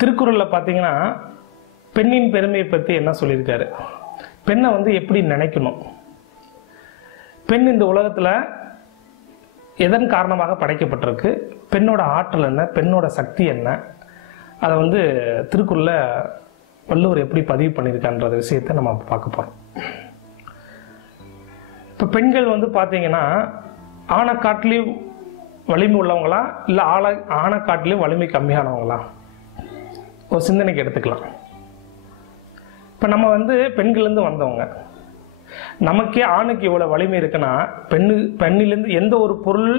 திருக்குறளில் பார்த்தீங்கன்னா பெண்ணின் பெருமையை பற்றி என்ன சொல்லியிருக்காரு, பெண்ணை வந்து எப்படி நினைக்கணும், பெண் இந்த உலகத்தில் எதன் காரணமாக படைக்கப்பட்டிருக்கு, பெண்ணோட ஆற்றல் என்ன, பெண்ணோட சக்தி என்ன, அதை வந்து திருக்குறளில் வள்ளுவர் எப்படி பதிவு பண்ணியிருக்கான்ற விஷயத்தை நம்ம பார்க்க போகிறோம். இப்போ பெண்கள் வந்து பார்த்தீங்கன்னா ஆணை காட்டிலையும் வலிமை உள்ளவங்களா இல்லை ஆணை காட்டிலையும் வலிமை கம்மியானவங்களா ஒரு சிந்தனைக்கு எடுத்துக்கலாம். இப்போ நம்ம வந்து பெண்கள்லேருந்து வந்தவங்க, நமக்கே ஆணுக்கு இவ்வளோ வலிமை இருக்குன்னா பெண்ணிலேருந்து எந்த ஒரு பொருள்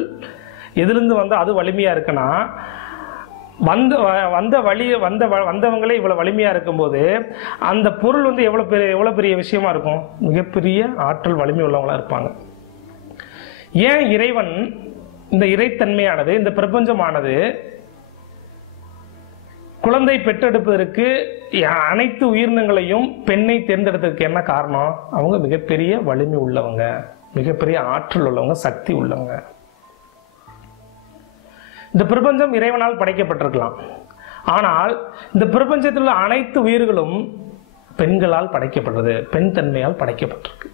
எதுலேருந்து வந்தால் அது வலிமையாக இருக்குன்னா வந்தவங்களே இவ்வளோ வலிமையாக இருக்கும்போது அந்த பொருள் வந்து எவ்வளோ பெரிய விஷயமா இருக்கும், மிகப்பெரிய ஆற்றல் வலிமை உள்ளவங்களா இருப்பாங்க. ஏன் இறைவன் இந்த இறைத்தன்மையானது, இந்த பிரபஞ்சமானது குழந்தை பெற்றெடுப்பதற்கு அனைத்து உயிரினங்களையும் பெண்ணை தேர்ந்தெடுத்ததுக்கு என்ன காரணம்? அவங்க மிகப்பெரிய வலிமை உள்ளவங்க, மிகப்பெரிய ஆற்றல் உள்ளவங்க, சக்தி உள்ளவங்க. இந்த பிரபஞ்சம் இறைவனால் படைக்கப்பட்டிருக்கலாம், ஆனால் இந்த பிரபஞ்சத்தில் உள்ள அனைத்து உயிர்களும் பெண்களால் படைக்கப்பட்டது, பெண் தன்மையால் படைக்கப்பட்டிருக்கு.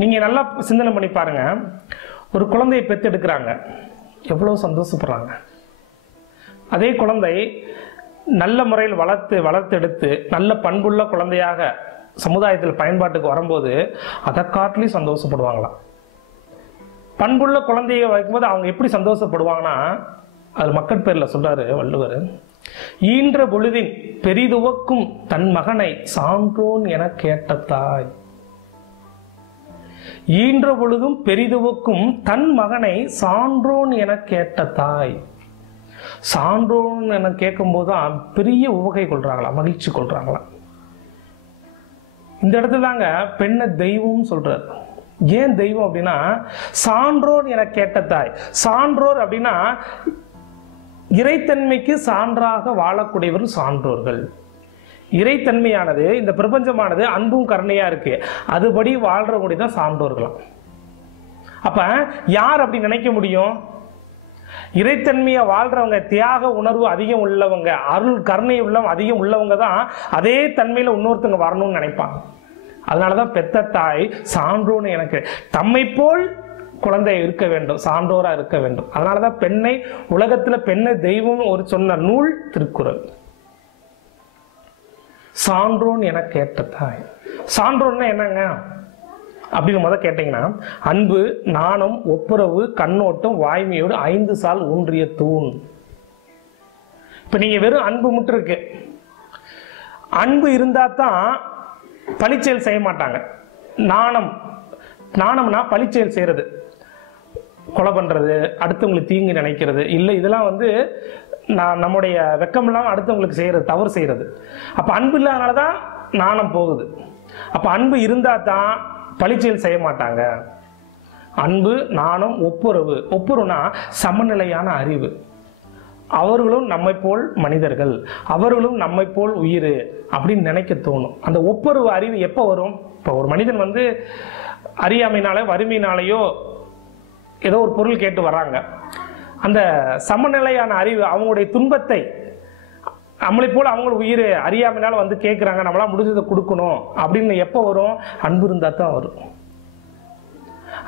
நீங்க நல்லா சிந்தனை பண்ணி பாருங்க, ஒரு குழந்தையை பெற்றெடுக்கிறாங்க, எவ்வளவு சந்தோஷப்படுறாங்க. அதே குழந்தை நல்ல முறையில் வளர்த்தெடுத்து நல்ல பண்புள்ள குழந்தையாக சமுதாயத்தில் பயன்பாட்டுக்கு வரும்போது அதை காட்டிலையும் சந்தோஷப்படுவாங்களாம். பண்புள்ள குழந்தையை வைக்கும்போது அவங்க எப்படி சந்தோஷப்படுவாங்கன்னா, அது மக்கள் பேர்ல சொல்றாரு வள்ளுவர், ஈன்ற பொழுதின் பெரிதுவக்கும் தன் மகனை சான்றோன் என கேட்ட தாய். ஈன்ற பொழுதும் பெரிதுவக்கும் தன் மகனை சான்றோன் என கேட்ட தாய். சான்றோன் என கேட்கும் போதுதான் பெரிய உவகை கொள்றாங்களா, மகிழ்ச்சி கொள்றாங்களா. இந்த இடத்துல தாங்க பெண்ணை தெய்வம் சொல்றாரு. ஏன் தெய்வம் அப்படின்னா, சான்றோர் என கேட்ட தாய். சான்றோர் அப்படின்னா இறைத்தன்மைக்கு சான்றாக வாழக்கூடியவர் சான்றோர்கள். இறைத்தன்மையானது, இந்த பிரபஞ்சமானது அன்பும் கருணையா இருக்கு, அதுபடி வாழ்றக்கூடிய தான் சான்றோர்களாம். அப்ப யார் அப்படி நினைக்க முடியும்? இறைத்தன்மையை வாழ்றவங்க, தியாக உணர்வு அதிகம் உள்ளவங்க, அருள் கருணை அதிகம் உள்ளவங்க தான் அதே தன்மையில இன்னொருத்தவங்க வரணும்னு நினைப்பாங்க. அதனாலதான் பெத்த தாய் சான்றோன்னு எனக்கு தம்மை போல் குழந்தை இருக்க வேண்டும், சான்றோரா இருக்க வேண்டும். அதனாலதான் பெண்ணை உலகத்துல பெண்ணை தெய்வம் ஒரு சொன்ன நூல் திருக்குறள். சான்றோன் என கேட்ட தாய். சான்றோன்னா என்னங்க அப்படின்னு கேட்டீங்கன்னா, அன்பு, நாணம், ஒப்புரவு, கண்ணோட்டம், வாய்மையோடு 5 சால் ஊன்றிய தூண். இப்ப நீங்க வெறும் அன்பு மட்டும் இருக்கு, அன்பு இருந்தா தான் பழிச்செயல் செய்ய மாட்டாங்க. நாணம்னா பழிச்செயல் செய்யறது, கொலை பண்றது, அடுத்தவங்களுக்கு தீங்கு நினைக்கிறது இல்லை, இதெல்லாம் வந்து நம்முடைய வெக்கம் இல்லாம அடுத்தவங்களுக்கு செய்யறது, தவறு செய்யறது. அப்ப அன்பு இல்லாதனாலதான் நாணம் போகுது. அப்ப அன்பு இருந்தா தான் பழிச்செயல் செய்ய மாட்டாங்க. அன்பு, நாணம், ஒப்புரவு. ஒப்புரவுனா சமநிலையான அறிவு. அவர்களும் நம்மை போல் மனிதர்கள், அவர்களும் நம்மை போல் உயிர் அப்படின்னு நினைக்க தோணும். அந்த ஒப்புரவு அறிவு எப்போ வரும்? இப்போ ஒரு மனிதன் வந்து அறியாமையினால வறுமையினாலேயோ ஏதோ ஒரு பொருள் கேட்டு வர்றாங்க, அந்த சமநிலையான அறிவு அவங்களுடைய துன்பத்தை, நம்மளை போல அவங்க உயிர் அறியாமையினால வந்து கேட்குறாங்க, நம்மளால முடிஞ்சதை கொடுக்கணும் அப்படின்னு எப்போ வரும்? அன்பு இருந்தா தான் வரும்.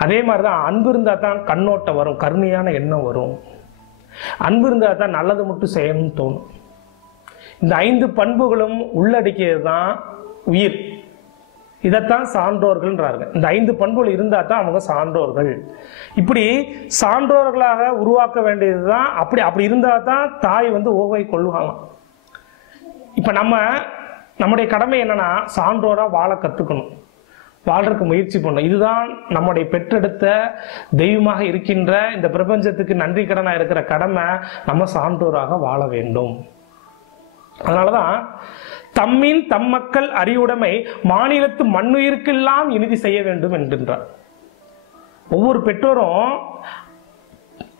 அதே மாதிரிதான் அன்பு இருந்தா தான் கண்ணோட்டம் வரும், கருணையான எண்ணம் வரும். அன்பு இருந்தா தான் நல்லது மட்டும் செய்யணும்னு தோணும். இந்த 5 பண்புகளும் உள்ளடக்கியது தான் உயிர். இதைத்தான் சான்றோர்கள்ன்றாங்க. இந்த 5 பண்புகள் இருந்தா தான் அவங்க சான்றோர்கள். இப்படி சான்றோர்களாக உருவாக்க வேண்டியதுதான். அப்படி இருந்தா தான் தாய் வந்து ஓவை கொள்வாங்க. இப்ப நம்முடைய கடமை என்னன்னா, சான்றோரா வாழ கத்துக்கணும், வாழ்றதுக்கு முயற்சி பண்ணணும். இதுதான் நம்முடைய பெற்றெடுத்த தெய்வமாக இருக்கின்ற இந்த பிரபஞ்சத்துக்கு நன்றி கடனா இருக்கிற கடமை. நம்ம சான்றோராக வாழ வேண்டும். அதனாலதான் தம்மின் தம் மக்கள் அறிவுடைமை மாநிலத்து மண்ணுயிர்க்கெல்லாம் இனிதி செய்ய வேண்டும் என்கின்றார். ஒவ்வொரு பெற்றோரும்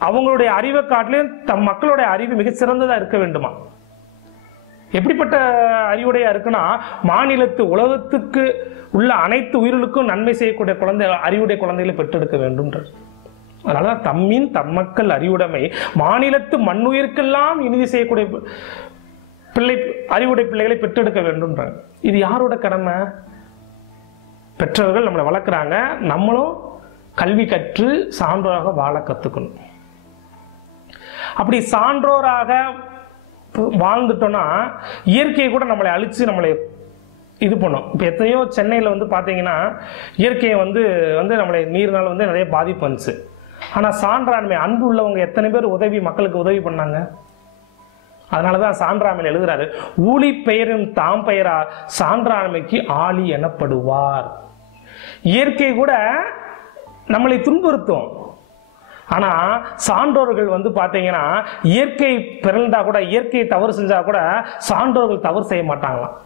அவங்களுடைய அறிவை காட்டிலும் தம் மக்களுடைய அறிவு மிக சிறந்ததா இருக்க வேண்டுமா? எப்படிப்பட்ட அறிவுடையா இருக்குன்னா, மாநிலத்து உலகத்துக்கு உள்ள அனைத்து உயிர்களுக்கும் நன்மை செய்யக்கூடிய அறிவுடைய குழந்தைகளை பெற்றெடுக்க வேண்டும். அதனாலதான் தம்மின் தம்மக்கள் அறிவுடைமை மாநிலத்து மண்ணுயிர்க்கெல்லாம் இனிதி செய்யக்கூடிய அறிவுடை பிள்ளைகளை பெற்றெடுக்க வேண்டும்ன்றாங்க. இது யாரோட கடமை? பெற்றவர்கள் நம்மளை வளர்க்குறாங்க, நம்மளும் கல்வி கற்று சான்றோராக வாழ கற்றுக்கணும். அப்படி சான்றோராக வாழ்ந்துட்டோம்னா இயற்கையை கூட நம்மளை அழிச்சு நம்மளை இது பண்ணும். இப்போ எத்தனையோ சென்னையில் வந்து பார்த்தீங்கன்னா இயற்கையை வந்து நம்மளை நீர்னால் வந்து நிறைய பாதிப்பு வந்துச்சு. ஆனால் சான்றாண்மை அன்பு உள்ளவங்க எத்தனை பேர் மக்களுக்கு உதவி பண்ணாங்க. அதனாலதான் சான்றாண்மையில் எழுதுறாரு, ஊழி பெயரும் தாம் பெயரா சான்றாண்மைக்கு ஆளி எனப்படுவார். இயற்கை கூட நம்மளை துன்புறுத்தும். ஆனா சான்றோர்கள் வந்து பாத்தீங்கன்னா இயற்கை பிறந்தா கூட, இயற்கையை தவறு செஞ்சா கூட சான்றோர்கள் தவறு செய்ய மாட்டாங்களாம்.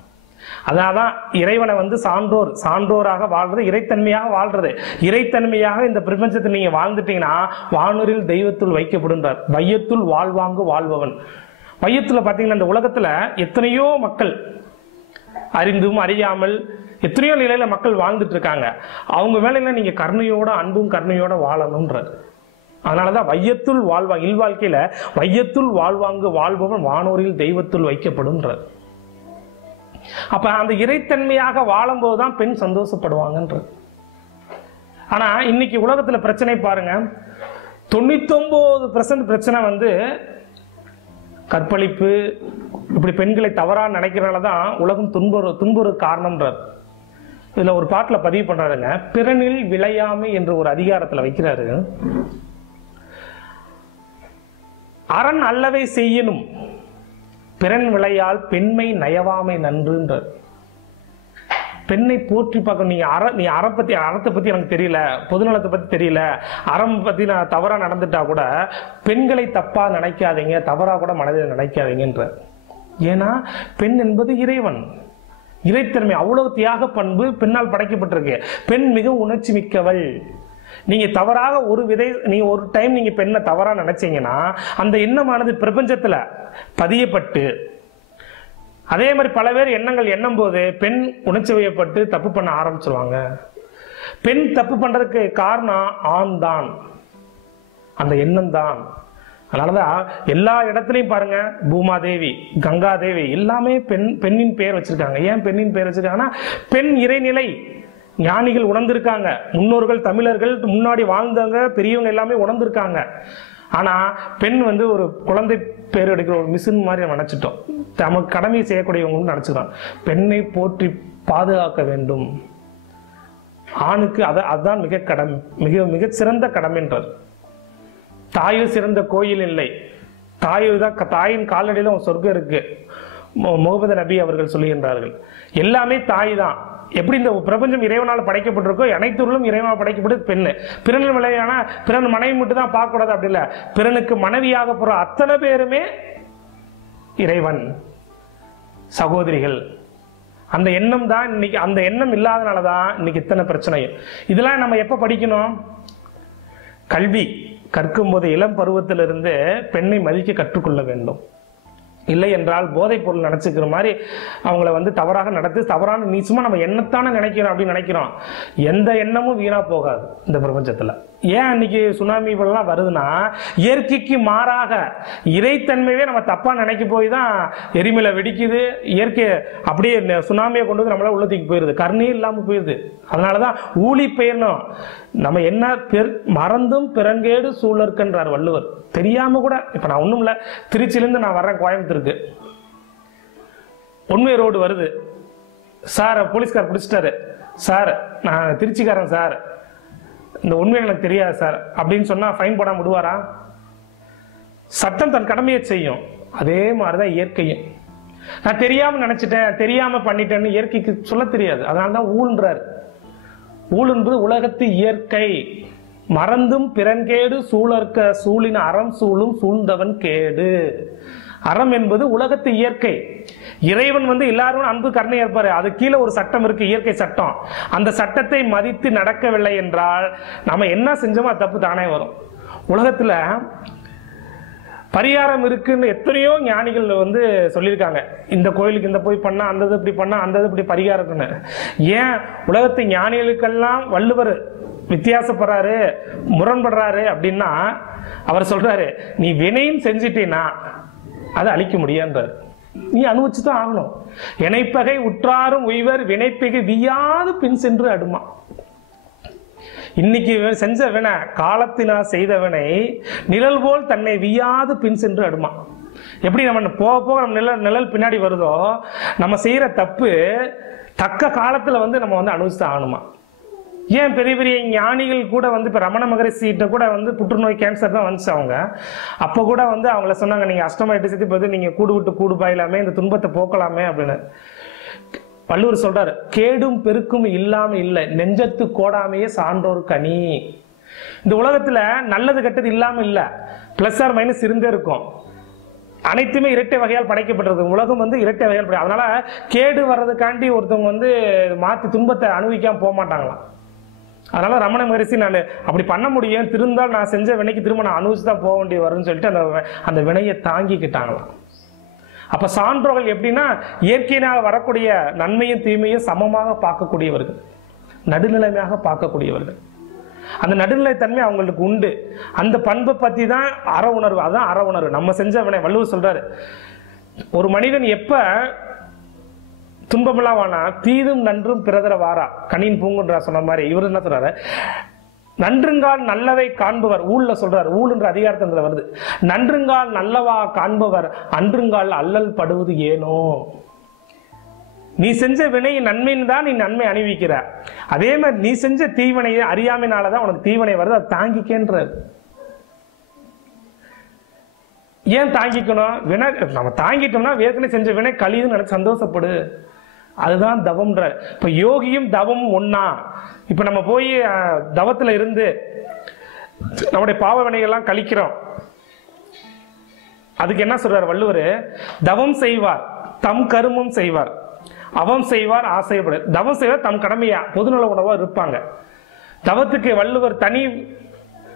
அதனால்தான் இறைவனை வந்து சான்றோராக வாழ்றது, இறைத்தன்மையாக வாழ்றது. இறைத்தன்மையாக இந்த பிரபஞ்சத்தில் நீங்க வாழ்ந்துட்டீங்கன்னா வானூரில் தெய்வத்துள் வைக்கப்படுன்றார். வையத்துள் வாழ்வாங்கு வாழ்பவன். வையத்துல பாத்தீங்கன்னா இந்த உலகத்துல எத்தனையோ மக்கள் அறிந்தும் அறியாமல் எத்தனையோ நிலையில மக்கள் வாழ்ந்துட்டு இருக்காங்க. அவங்க வேலையில நீங்க கருணையோட அன்பும் கருணையோட வாழணும்ன்றார். அதனாலதான் வையத்துள் வாழ்வாங்க, இல்வாழ்க்கையில வையத்துள் வாழ்வாங்கு வாழ்பவன் வானோரில் தெய்வத்துள் வைக்கப்படும்ன்றார். அப்ப அந்த இறைத்தன்மையாக வாழும் போதுதான் பெண் சந்தோஷப்படுவாங்கன்றது. ஆனா இன்னைக்கு உலகத்துல பிரச்சனை பாருங்க, 99% பிரச்சனை வந்து கற்பழிப்பு, இப்படி பெண்களை தவறா நினைக்கிறனாலதான் உலகம் துன்புறு காரணம்ன்றார். இதுல ஒரு பாட்டுல பதிவு பண்றாருங்க, பிறனில் விளையாமை என்ற ஒரு அதிகாரத்துல வைக்கிறாரு. அரண் அல்லவை செய்யணும் பிறன் விளையால் பெண்மை நயவாமை நன்றுன்றார். பெண்ணை போற்றி பார்க்கணும். நீ அறத்தை பத்தி எனக்கு தெரியல, பொதுநலத்தை பத்தி தெரியல, அறம் பத்தி நான் தவறா நடந்துட்டா கூட பெண்களை தப்பா நினைக்காதீங்க, தவறா கூட மனதில் நினைக்காதீங்கன்ற. ஏன்னா பெண் என்பது இறைவன், இறைத்தன்மை, அவ்வளவு தியாக பண்பு பெண்ணால் படைக்கப்பட்டிருக்கு. பெண் மிக உணர்ச்சி மிக்கவள். நீங்க தவறாக நீங்க ஒரு டைம் நீங்க பெண்ணை தவறா நினைச்சீங்கன்னா அந்த எண்ணமானது பிரபஞ்சத்துல பதியப்பட்டு, அதே மாதிரி பல பேர் எண்ணங்கள் எண்ணும் போது பெண் உணர்ச்சி வயப்பட்டு தப்பு பண்ண ஆரம்பிச்சிருவாங்க. பெண் தப்பு பண்றதுக்கு காரணம் ஆண் தான், அந்த எண்ணம் தான். அதனாலதான் எல்லா இடத்துலையும் பாருங்க, பூமாதேவி, கங்காதேவி எல்லாமே பெண்ணின் பெயர் வச்சிருக்காங்க. ஏன் பெண்ணின் பெயர் வச்சிருக்காங்கன்னா பெண் இறைநிலை ஞானிகள் உணர்ந்திருக்காங்க. முன்னோர்கள் தமிழர்கள் முன்னாடி வாழ்ந்தவங்க பெரியவங்க எல்லாமே உணர்ந்திருக்காங்க. ஆனா பெண் வந்து ஒரு குழந்தை பேர் எடுக்கிற ஒரு மிஷின் மாதிரி நினைச்சிட்டோம். நமக்கு கடமையை செய்யக்கூடியவங்க நினைச்சுக்கிறோம். பெண்ணை போற்றி பாதுகாக்க வேண்டும். ஆணுக்கு அதுதான் மிக சிறந்த கடமைன்றது. தாயில் சிறந்த கோயில் இல்லை, தாயின் காலடியில சொர்க்கம் இருக்கு. முகமது நபி அவர்கள் சொல்லுகின்றார்கள், எல்லாமே தாய் தான். எப்படி இந்த பிரபஞ்சம் இறைவனால் படைக்கப்பட்டிருக்கோ அனைத்துள்ளும் இறைவனால் படைக்கப்பட்டு பெண்ணு. பிறன் விளையான பிறன் மனைவி மட்டும் தான் பார்க்க கூடாது, அப்படி இல்ல, பிறனுக்கு மனைவியாக போற அத்தனை பேருமே இறைவன் சகோதரிகள். அந்த எண்ணம் தான் இன்னைக்கு, அந்த எண்ணம் இல்லாதனாலதான் இன்னைக்கு இத்தனை பிரச்சனையும். இதெல்லாம் நம்ம எப்ப படிக்கணும்? கல்வி கற்கும் போது இளம் பருவத்திலிருந்து பெண்ணை மதிக்க கற்றுக்கொள்ள வேண்டும். இல்லை என்றால் போதைப் பொருள் நினைச்சுக்கிற மாதிரி அவங்கள வந்து தவறாக நடத்து, தவறான நீ சும்மா நம்ம எண்ணத்தானே நினைக்கிறோம் அப்படின்னு நினைக்கிறோம். எந்த எண்ணமும் வீணா போகாது இந்த பிரபஞ்சத்துல. ஏன் இன்னைக்கு சுனாமி எல்லாம் வருதுன்னா இயற்கைக்கு மாறாக இறைத்தன்மையே நம்ம தப்பா நினைக்க போய் தான் எரிமலை வெடிக்குது. இயற்கை அப்படியே சுனாமியை கொண்டு வந்து நம்மளால உள்ளத்துக்கு போயிருது, கருணையே இல்லாம போயிருது. அதனாலதான் ஊழி பெயரணும். நம்ம என்ன மறந்தும் பிறங்கேடு சூழற்கன்றார் வள்ளுவர். தெரியாம கூட, இப்ப நான் ஒண்ணும் இல்ல, திருச்சியிலிருந்து நான் வர்றேன் கோயம்புத்தூருக்கு, ஒன்வே ரோடு வருது சார், போலீஸ்கார் பிடிச்சிட்டாரு சார், நான் திருச்சிக்காரன் சார், இந்த உண்மை எனக்கு தெரியாது சார் அப்படின்னு சொன்னா ஃபைன் போடாம விடுவாரா? சட்டம் தன் கடமையை செய்யும். அதே மாதிரிதான் இயற்கையும். நான் தெரியாம நினைச்சிட்டேன், தெரியாம பண்ணிட்டேன்னு இயற்கைக்கு சொல்ல தெரியாது. அதனாலதான் ஊழ்ன்றார். ஊழ் என்பது உலகத்து இயற்கை. மறந்தும் பிறன்கேடு சூழற்க சூழின் அறம் சூழும் சூழ்ந்தவன் கேடு. அறம் என்பது உலகத்து இயற்கை. இறைவன் வந்து எல்லாரும் அன்பு கருணை இருப்பாரு. அது கீழே ஒரு சட்டம் இருக்கு, இயற்கை சட்டம். அந்த சட்டத்தை மதித்து நடக்கவில்லை என்றால் நம்ம என்ன செஞ்சோமோ அது தப்பு தானே வரும். உலகத்துல பரிகாரம் இருக்குன்னு எத்தனையோ ஞானிகள் வந்து சொல்லியிருக்காங்க. இந்த கோயிலுக்கு இந்த போய் பண்ணா, அந்த இப்படி பண்ணா, அந்த இப்படி பரிகாரம் இருக்குன்னு. ஏன் உலகத்து ஞானிகளுக்கெல்லாம் வள்ளுவர் வித்தியாசப்படுறாரு, முரண்படுறாரு அப்படின்னா அவர் சொல்றாரு, நீ வினையும் செஞ்சிட்டீன்னா அதை அழிக்க முடியான்றார். நீ அனுபவிச்சுதான் ஆகணும். இணைப்பகை உற்றாரும் உய்வர் வினைப்பகை வியாது பின் சென்று அடுமா. இன்னைக்கு செஞ்ச வினை, காலத்தினால் செய்த வினை நிழல் போல் தன்னை வியாது பின் சென்று அடுமா. எப்படி நம்ம போக போக நம்ம நிழல் பின்னாடி வருதோ, நம்ம செய்யற தப்பு தக்க காலத்துல நம்ம அனுபவிச்சு ஆகணுமா. ஏன் பெரிய பெரிய ஞானிகள் கூட இப்ப ரமண மகரிஷிட்ட கூட புற்றுநோய் கேன்சர் தான் வந்துச்சு. அவங்க அப்ப கூட அவங்கள சொன்னாங்க, நீங்க அஷ்டமா எட்டு சித்தி பார்த்து நீங்க கூடு விட்டு கூடு பாயலாமே, இந்த துன்பத்தை போக்கலாமே அப்படின்னு. வள்ளுவர் சொல்றாரு, கேடும் பெருக்கும் இல்லாம இல்லை, நெஞ்சத்து கோடாமையே சான்றோர் கனி. இந்த உலகத்துல நல்லது கெட்டது இல்லாம இல்ல, பிளஸ் ஆர் மைனஸ் இருந்தே இருக்கும். அனைத்துமே இரட்டை வகையால் படைக்கப்பட்டிருக்கு. உலகம் இரட்டை வகையால் அதனால கேடு வர்றதுக்காண்டி ஒருத்தவங்க மாத்தி துன்பத்தை அனுபவிக்காம போக மாட்டாங்களாம். அதனால ரமண மகரிஷி, நான் அப்படி பண்ண முடியும், திருந்தால் நான் செஞ்ச வினைக்கு திரும்ப நான் அனுபவிச்சு தான் போக வேண்டிய வரும்னு சொல்லிட்டு அந்த வினையை தாங்கிக்கிட்டாங்களாம். அப்ப சான்றோர்கள் எப்படின்னா இயற்கையினால் வரக்கூடிய நன்மையும் தீமையும் சமமாக பார்க்கக்கூடியவர்கள், நடுநிலைமையாக பார்க்கக்கூடியவர்கள். அந்த நடுநிலைத்தன்மை அவங்களுக்கு உண்டு. அந்த பண்பை பத்தி தான் அற உணர்வு. அதான் அற உணர்வு. நம்ம செஞ்ச வினை. வள்ளுவர் சொல்றாரு, ஒரு மனிதன் எப்ப துன்பமெல்லாம் வானா தீதும் நன்றும் பிறதர வாரா கனியின் பூங்குன்றா சொன்ன மாதிரி இவர் என்ன சொல்றாரு, நன்றுங்கால் நல்லவை காண்பவர், ஊழ்ல சொல்றாரு, ஊழ்ன்ற அதிகாரத்துல வருது, நன்றுங்கால் நல்லவா காண்பவர் அன்றுங்கால் அல்லல் படுவது ஏனோ. நீ செஞ்ச வினை நன்மைன்னு தான் நீ நன்மை அணிவிக்கிற. அதே மாதிரி நீ செஞ்ச தீவனையை அறியாமைனாலதான் உனக்கு தீவனை வருது, அதை தாங்கிக்கன்ற. ஏன் தாங்கிக்கணும்? வினை நம்ம தாங்கிட்டோம்னா ஏற்கனவே செஞ்ச வினை கழியுதுன்னு நினைச்சு சந்தோஷப்படு. அதுதான் தவம்ன்ற. இப்ப யோகியும் தவமும் ஒன்னா. இப்ப நம்ம போய் தவத்துல இருந்து நம்முடைய பாவ வினைகள்லாம் கழிக்கிறோம். அதுக்கு என்ன சொல்றார் வள்ளுவர், தவம் செய்வார் தம் கருமம் செய்வார், அவம் செய்வார் ஆசைப்படு. தவம் செய்வார் தம் கடமையா பொதுநல உணவா இருப்பாங்க. தவத்துக்கு வள்ளுவர் தனி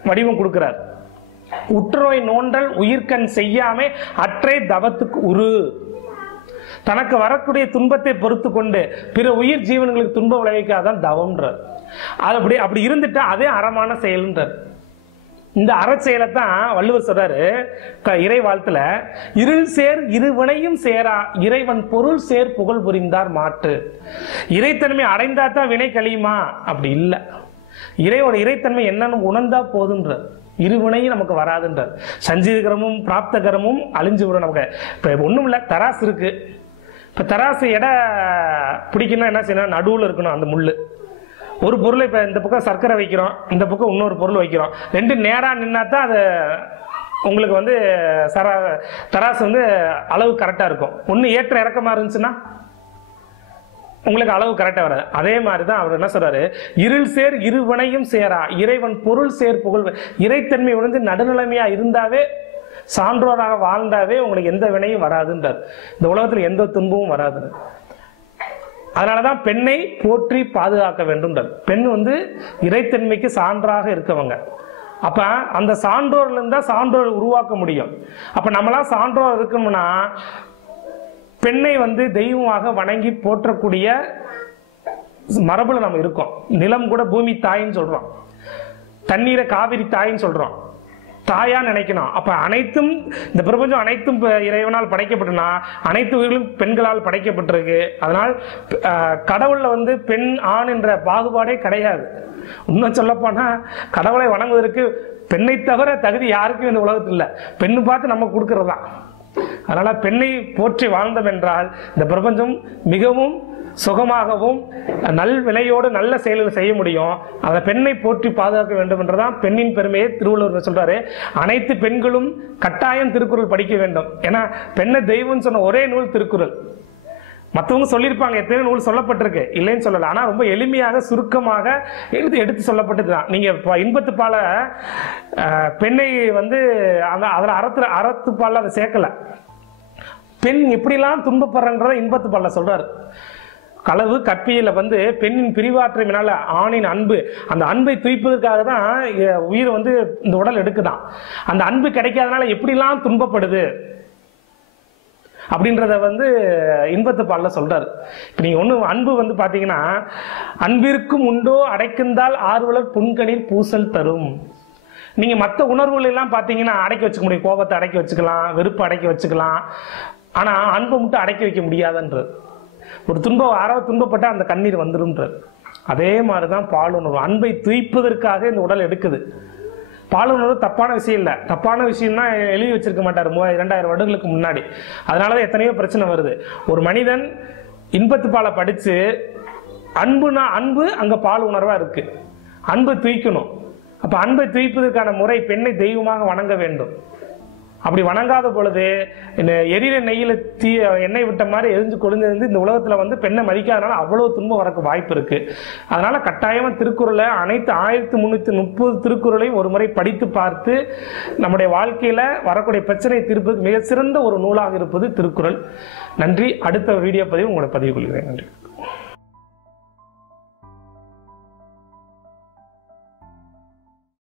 வடிவம் கொடுக்கிறார். உற்றுநோய் நோன்றல் உயிர்கண் செய்யாமே அற்றை தவத்துக்கு உரு. தனக்கு வரக்கூடிய துன்பத்தை பொறுத்து கொண்டு பிற உயிர் ஜீவன்களுக்கு துன்பம் விளைவிக்காதான் தவம்ன்றார். அது அப்படி இருந்துட்டா அதே அறமான செயல்ன்றார். இந்த அறச்செயலை தான் வள்ளுவர் சொல்றாரு இறை வாழ்த்துல, இருள் சேர் இருவினையும் சேரா இறைவன் பொருள் சேர் புகழ் புரிந்தார் மாற்று. இறைத்தன்மை அடைந்தா தான் வினை கழியுமா? அப்படி இல்லை. இறைவோட இறைத்தன்மை என்னன்னு உணர்ந்தா போதுன்றார். இருவினையும் நமக்கு வராதுன்றார். சஞ்சீகரமும் பிராப்தகரமும் அழிஞ்சு விடும் நமக்கு. இப்ப ஒண்ணும் இல்லை, தராசு இருக்கு. இப்ப தராசு எடை பிடிக்கணும், என்ன செய்யணும்? நடுவில் இருக்கணும் அந்த முள்ளு. ஒரு பொருளை இப்ப இந்த பக்கம் சர்க்கரை வைக்கிறோம், இந்த பக்கம் இன்னொரு பொருள் வைக்கிறோம், ரெண்டு நேரா நின்னா தான் அது உங்களுக்கு தராசு அளவு கரெக்டா இருக்கும். ஒண்ணு ஏற்ற இறக்கமா இருந்துச்சுன்னா உங்களுக்கு அளவு கரெக்டா வராது. அதே மாதிரிதான் அவர் என்ன சொல்றாரு, இருள் சேர் இருவினையும் சேரா இறைவன் பொருள் சேர் புகழ். இறைத்தன்மை நடுநிலைமையா இருந்தாவே, சான்றோராக வாழ்ந்தாவே உங்களுக்கு எந்த வினையும் வராதுன்றார். இந்த உலகத்துல எந்த துன்பமும் வராது. அதனாலதான் பெண்ணை போற்றி பாதுகாக்க வேண்டும். பெண் இறைத்தன்மைக்கு சான்றாக இருக்கவங்க. அப்ப அந்த சான்றோர்ல இருந்தா சான்றோர் உருவாக்க முடியும். அப்ப நம்மளாம் சான்றோர் இருக்கணும்னா பெண்ணை தெய்வமாக வணங்கி போற்றக்கூடிய மரபுல நம்ம இருக்கோம். நிலம் கூட பூமி தாயின்னு சொல்றோம், தண்ணீரை காவிரி தாயின்னு சொல்றோம். தாயா நினைக்கணும். அப்ப அனைத்தும் இந்த பிரபஞ்சம் அனைத்தும் இறைவனால் படைக்கப்பட்டுனா அனைத்து உயிர்களும் பெண்களால் படைக்கப்பட்டிருக்கு. அதனால் கடவுள்ல பெண் ஆண் என்ற பாகுபாடே கிடையாது. இன்னும் சொல்ல போனா கடவுளை வணங்குவதற்கு பெண்ணை தவிர தகுதி யாருக்கும் இந்த உலகத்தில் இல்லை. பெண்ணு பார்த்து நம்ம கொடுக்கறதா. அதனால பெண்ணை போற்றி வாழ்ந்தோம் என்றால் இந்த பிரபஞ்சம் மிகவும் சுகமாகவும் நல் வினையோடு நல்ல செயல்கள் செய்ய முடியும். அந்த பெண்ணை போற்றி பாதுகாக்க வேண்டும் என்றுதான் பெண்ணின் பெருமையை திருவள்ளுவர் சொல்றாரு. அனைத்து பெண்களும் கட்டாயம் திருக்குறள் படிக்க வேண்டும். ஏன்னா பெண்ணை தெய்வம் சொன்ன ஒரே நூல் திருக்குறள். மற்றவங்க சொல்லியிருப்பாங்க, எத்தனை நூல் சொல்லப்பட்டிருக்கு, இல்லைன்னு சொல்லல. ஆனா ரொம்ப எளிமையாக சுருக்கமாக எடுத்து சொல்லப்பட்டதுதான். நீங்க இன்பத்து பால பெண்ணை அதுல அறத்து பால அதை சேர்க்கல. பெண் எப்படிலாம் துன்பப்படுறன்றத இன்பத்து பால சொல்றாரு. களவு கற்பியில பெண்ணின் பிரிவாற்றமையினால ஆணின் அன்பு, அந்த அன்பை தூய்ப்பதற்காக தான் உயிர் இந்த உடல் எடுக்குதான். அந்த அன்பு கிடைக்காதனால எப்படிலாம் துன்பப்படுது. அப்படின்றத வந்து இன்பத்து பாலில் சொல்றாரு. இப்போ நீங்கள் ஒன்று அன்பு வந்து பார்த்தீங்கன்னா, அன்பிற்கும் உண்டோ அடைக்குந்தால் ஆர்வலர் புன்கணில் பூசல் தரும். நீங்கள் மற்ற உணர்வுகள் எல்லாம் பார்த்தீங்கன்னா அடக்கி வச்சுக்க முடியும். கோபத்தை அடக்கி வச்சுக்கலாம், வெறுப்பு அடக்கி வச்சுக்கலாம். ஆனால் அன்பை மட்டும் அடக்கி வைக்க முடியாதுன்றது. ஒரு துன்பம் யாராவது துன்பப்பட்டால் அந்த கண்ணீர் வந்துடும்ன்றது. அதே மாதிரி தான் பாலுணர்வு. அன்பை துய்ப்பதற்காக இந்த உடல் எடுக்குது. பாலுணர்வு தப்பான விஷயம் இல்லை. தப்பான விஷயம்னா எழுதி வச்சிருக்க மாட்டார் 2000 வருடங்களுக்கு முன்னாடி. அதனால தான் எத்தனையோ பிரச்சனை வருது. ஒரு மனிதன் இன்பத்து பாலை படித்து அன்பு அங்கே பால் உணர்வாக இருக்கு. அன்பை துய்க்கணும். அப்போ அன்பை துய்ப்பதற்கான முறை பெண்ணை தெய்வமாக வணங்க வேண்டும். அப்படி வணங்காத பொழுது எரியிற நெய்யில் எண்ணெய் விட்ட மாதிரி எரிஞ்சு கொழுந்து இந்த உலகத்தில் வந்து பெண்ணை மதிக்காதனால அவ்வளோ துன்பம் வரக்கு வாய்ப்பு இருக்கு. அதனால கட்டாயமாக திருக்குறளை அனைத்து 1330 திருக்குறளையும் ஒரு முறை படித்து பார்த்து நம்முடைய வாழ்க்கையில் வரக்கூடிய பிரச்சனையை தீர்ப்பதற்கு மிக சிறந்த ஒரு நூலாக இருப்பது திருக்குறள். நன்றி. அடுத்த வீடியோ பதிவு உங்களை பதிவு கொள்கிறேன். நன்றி.